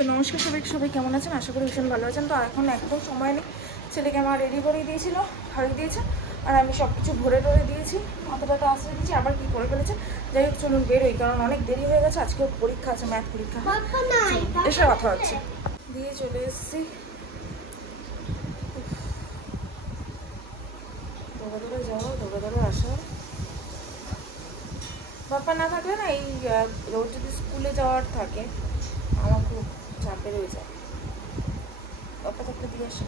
তো নমস্কার সবাই কেমন আছেন? আশা করি ভীষণ ভালো আছেন। তো এখন একদম সময় নেই, ছেলেকে আমার রেডি করে দিয়েছিল, খাইয়ে দিয়েছে, আর আমি সব কিছু ভরে টরে দিয়েছি, মাথাটা আসতে দিয়েছি, আবার কি করে ফেলেছে। যাই হোক চলুন বেরোই, কারণ অনেক দেরি হয়ে গেছে, আজকে পরীক্ষা আছে, ম্যাথ পরীক্ষা। এসে কথা হচ্ছে, দিয়ে চলে এসেছি। দৌড়ে দৌড়ে যাওয়া, দৌড়ে দৌড়ে আসা, বাপ্পা না থাকলে না এই রোজ যদি স্কুলে যাওয়ার থাকে আমার খুব চাপের হয়ে যায়। বাপ্পা থাকলে দিয়ে আসে।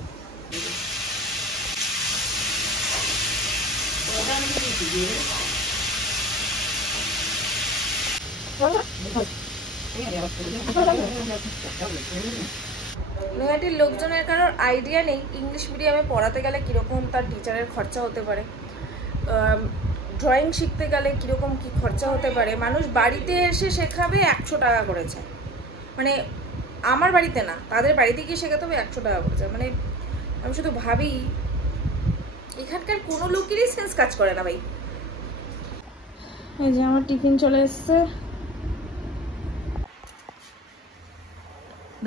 নৈহাটির লোকজনের কারোর আইডিয়া নেই ইংলিশ মিডিয়ামে পড়াতে গেলে কীরকম তার টিচারের খরচা হতে পারে, ড্রয়িং শিখতে গেলে কীরকম কী খরচা হতে পারে। মানুষ বাড়িতে এসে শেখাবে 100 টাকা করেছে, মানে আমার বাড়িতে না, তাদের বাড়িতে গিয়ে শেখাতে হবে 100 টাকা করেছে। মানে আমি শুধু ভাবি এখানকার কোনো লোকেরই সেন্স কাজ করে না ভাই। এই যে আমার টিফিন চলে এসছে,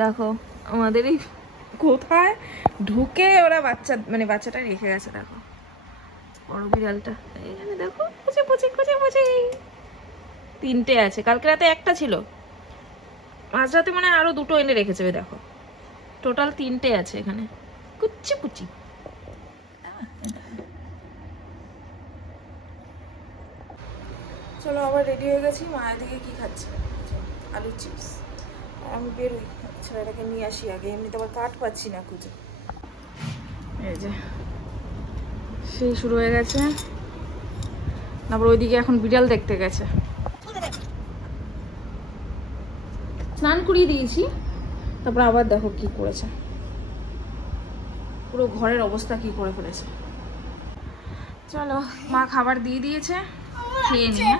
দেখো আমাদের এই কোথায় ঢুকে ওরা বাচ্চাটা রেখে গেছে। দেখো বড় বিড়ালটা এখানে, দেখো কুচি কুচি কুচি কুচি 3টে আছে, কালকে রাতে একটা ছিল, আজ রাতে মানে আরো 2টো এনে রেখেছে। দেখো টোটাল 3টে আছে এখানে, কুচি কুচি। চলো আবার রেডি হয়ে গেছি, মায়ের দিকে কি খাচ্ছে, আলুর চিপস। আর আমি বেরোই, ছেলেটাকে নিয়ে আসি আগে, এমনিতে আবার কাঠ পাচ্ছি না খুঁজে। এই যে সেই শুরু হয়ে গেছে, তারপর ওইদিকে এখন বিড়াল দেখতে গেছে। স্নান করিয়ে দিয়েছি, তারপর আবার দেখো কি করেছে, পুরো ঘরের অবস্থা কি করে ফেলেছে। চলো মা খাবার দিয়ে দিয়েছে, খেয়ে নিয়ে।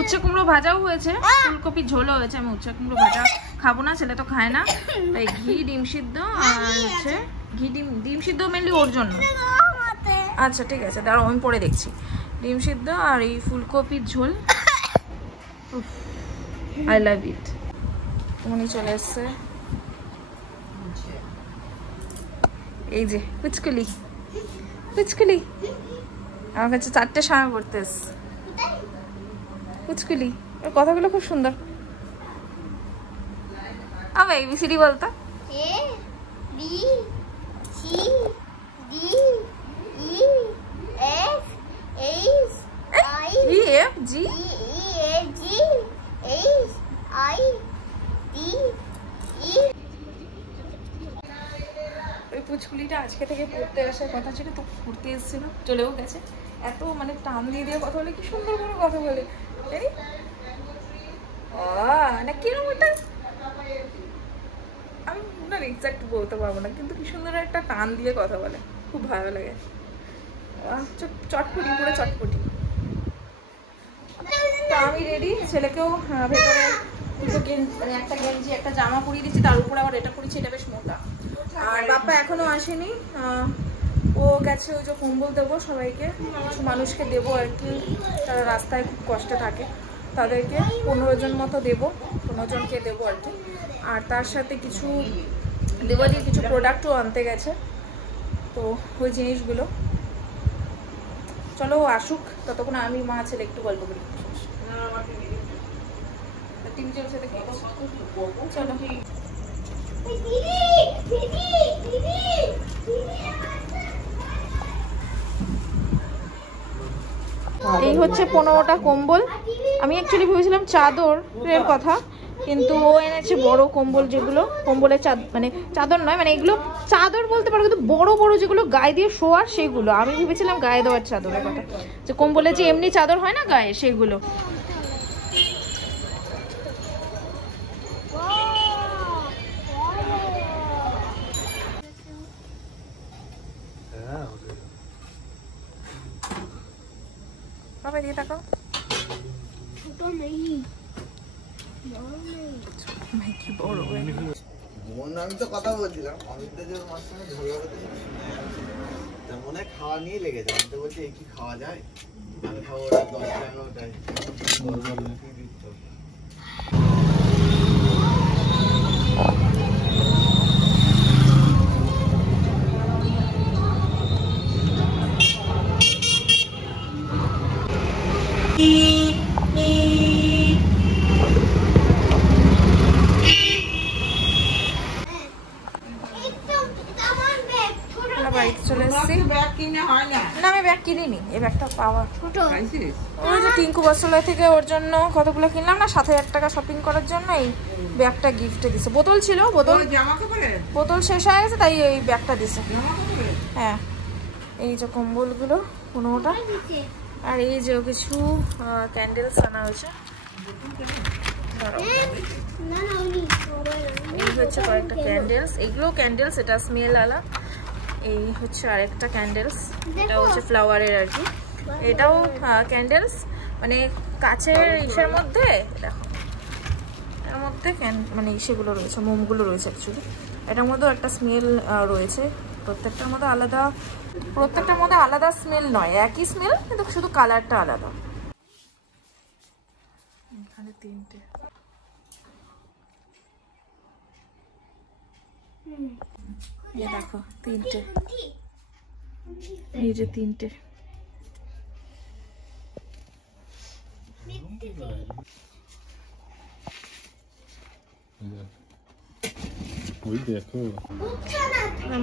উচ্ছে কুমড়ো ভাজাও হয়েছে, ফুলকপির ঝোলও হয়েছে। আমি উচ্ছে কুমড়ো ভাজা খাবো না, ছেলে তো খায় না, তাই ঘি ডিম সিদ্ধ আর হচ্ছে ডিম সিদ্ধ মেনলি ওর জন্য। আচ্ছা ঠিক আছে, দাঁড়াও আমি পরে দেখছি। ডিম সিদ্ধ আর এই ফুলকপির ঝোল, আই লাভ ইট। উনি চলে এসছে, এই যে কুচকুলি কুচকুলি আমার কাছে 4টে সময় পড়তে এসছে। কুচকুলি ওর কথাগুলো খুব সুন্দর। আবার এবিসিডি বলতো, A B C D E F H I E F G H I D E। ওই পুচকুলিটা আজকে থেকে পড়তে আসার কথা ছিল, তো পড়তে এসেছিল, চলেও গেছে। এত মানে টান দিয়ে দিয়ে কথা বলে, কি সুন্দর করে কথা বলে, জানি না কিরকম একটা, আমি না এক্সাক্ট বলতে পারবো না, কিন্তু কি সুন্দর একটা টান দিয়ে কথা বলে, খুব ভালো লাগে। চটপটি পুরো চটপটি। তো আমি রেডি, ছেলেকেও ভেতরে মানে একটা গেঞ্জি একটা জামা পরিয়ে দিচ্ছি, তার উপরে আবার এটা পরিয়েছি, এটা বেশ মোটা। আর বাপ্পা এখনো আসেনি, ও গেছে ওই যে কম্বল দেবো সবাইকে, কিছু মানুষকে দেবো আর কি, তারা রাস্তায় খুব কষ্টে থাকে, তাদেরকে 15 জন মতো দেবো, 15 জনকে দেবো আর কি। আর তার সাথে কিছু দেওয়ালির কিছু প্রোডাক্টও আনতে গেছে, তো ওই জিনিসগুলো। চলো ও আসুক, ততক্ষণ আমি মা ছেলে একটু গল্প করি। টিভি চলছে দেখি, চলো। এই হচ্ছে 15টা কম্বল। আমি অ্যাকচুয়ালি ভেবেছিলাম চাদরের কথা, কিন্তু ও এনেছে বড় কম্বল, যেগুলো কম্বলের মানে চাদর নয়, মানে এগুলো চাদর বলতে পারো, কিন্তু বড় বড় যেগুলো গায়ে দিয়ে শোয়ার সেগুলো। আমি ভেবেছিলাম গায়ে দেওয়ার চাদরের কথা, যে কম্বলের যে এমনি চাদর হয় না গায়ে, সেগুলো। বাবা দিয়ে তাকাও, ছোট নেই, বড় নেই, কি বড়। আমি তো কথা বলছিলাম, অমিত দা যে মার সঙ্গে ঝগড়া করতে তার মনে খাওয়া নিয়ে লেগেছে। আমি তো বলছি এই কি খাওয়া যায়, আমি খাবো ওটা 10-11টায় ব্যাগ কিনিনি, এই ব্যাগটা পাওয়া। ছোট ওই যে টিঙ্কু বস্ত্রালয় থেকে ওর জন্য কতগুলো কিনলাম না, 7,000 টাকা শপিং করার জন্য এই ব্যাগটা গিফটে দিছে। বোতল ছিল, বোতল শেষ হয়ে গেছে তাই এই ব্যাগটা দিছে। হ্যাঁ, এই যে কম্বলগুলো 15টা, আর এই যে কিছু ক্যান্ডেলস আনা হয়েছে। এই হচ্ছে কয়েকটা ক্যান্ডেলস, এইগুলো ক্যান্ডেলস, এটা স্মেল আলা। এই হচ্ছে আরেকটা ক্যান্ডেলস, এটা হচ্ছে ফ্লাওয়ারের আর কি। এটাও ক্যান্ডেলস, মানে কাচের ইসের মধ্যে দেখো, এর মধ্যে মানে ইসেগুলো রয়েছে, মোমগুলো রয়েছে অ্যাকচুয়ালি। এটার মধ্যেও একটা স্মেল রয়েছে, প্রত্যেকটার মধ্যে আলাদা স্মেল নয়, একই স্মেল কিন্তু শুধু কালারটা আলাদা। এখানে 3টে, এই দেখো 3টে, এই যে 3টে।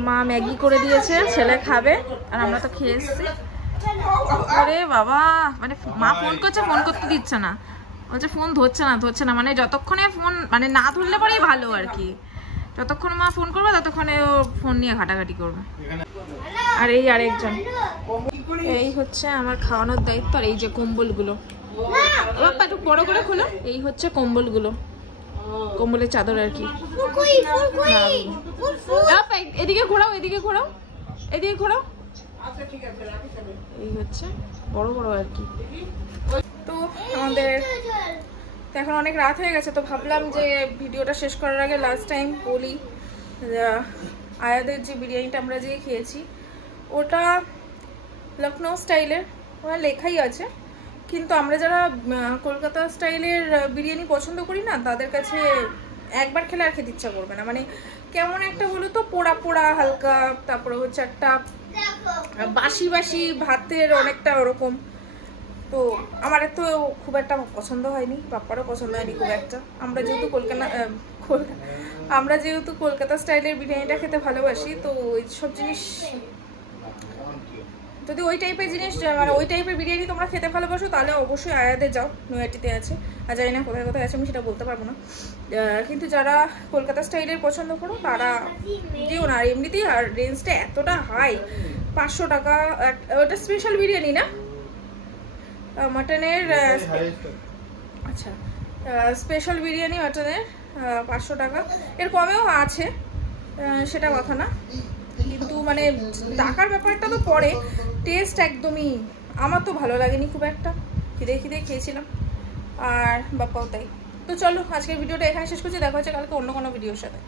মা ম্যাগি করে দিয়েছে, ছেলে খাবে, আর আমরা তো খেয়ে এসেছি। আরে বাবা, মানে মা ফোন করছে, ফোন করতে দিচ্ছে না, বলছে ফোন ধরছে না, মানে যতক্ষণে ফোন মানে না ধরলে পরেই ভালো আর কি। যতক্ষণ মা ফোন করবে ততক্ষণে ও ফোন নিয়ে ঘাটাঘাটি করবে। আর এই আরেকজন, এই হচ্ছে আমার খাওয়ানোর দায়িত্ব। আর এই যে কম্বলগুলো, বাপ্পা একটু বড় করে খোলো, এই হচ্ছে কম্বলগুলো, কম্বলের চাদর আর কি। এদিকে ঘোরাও, এই হচ্ছে বড় বড় আর কি। তো আমাদের এখন অনেক রাত হয়ে গেছে, তো ভাবলাম যে ভিডিওটা শেষ করার আগে লাস্ট টাইম বলি, আয়াদের যে বিরিয়ানিটা আমরা যে খেয়েছি ওটা লখনৌ স্টাইলের, ওরা লেখাই আছে, কিন্তু আমরা যারা কলকাতা স্টাইলের বিরিয়ানি পছন্দ করি না তাদের কাছে একবার খেলে আর খেতে ইচ্ছা করবে না। মানে কেমন একটা বলো তো, পোড়া পোড়া হালকা, তারপরে হচ্ছে একটা বাসি বাসি ভাতের অনেকটা ওরকম। তো আমার তো খুব একটা পছন্দ হয়নি, পাপ্পারও পছন্দ হয়নি খুব একটা। আমরা যেহেতু কলকাতা স্টাইলের বিরিয়ানিটা খেতে ভালোবাসি, তো এইসব জিনিস যদি ওই টাইপের জিনিস মানে ওই টাইপের বিরিয়ানি তোমরা খেতে ভালোবাসো তাহলে অবশ্যই আয়াতে যাও, নৈহাটিতে আছে। আর জানি না কোথায় কোথায় আছে, আমি সেটা বলতে পারবো না, কিন্তু যারা কলকাতা স্টাইলের পছন্দ করো তারা যেও না। আর এমনিতেই আর রেঞ্জটা এতটা হাই, 500 টাকা। ওটা স্পেশাল বিরিয়ানি না, মাটনের, আচ্ছা স্পেশাল বিরিয়ানি মাটনের 500 টাকা, এর কমেও আছে সেটা কথা না, কিন্তু মানে টাকার ব্যাপারটা তো পরে। টেস্ট একদমই আমার তো ভালো লাগেনি খুব একটা, খিদে খেয়েছিলাম, আর বাপ্পাও তাই। তো চলো আজকের ভিডিওটা এখানে শেষ করছি, দেখা হচ্ছে কালকে অন্য কোনো ভিডিওর সাথে।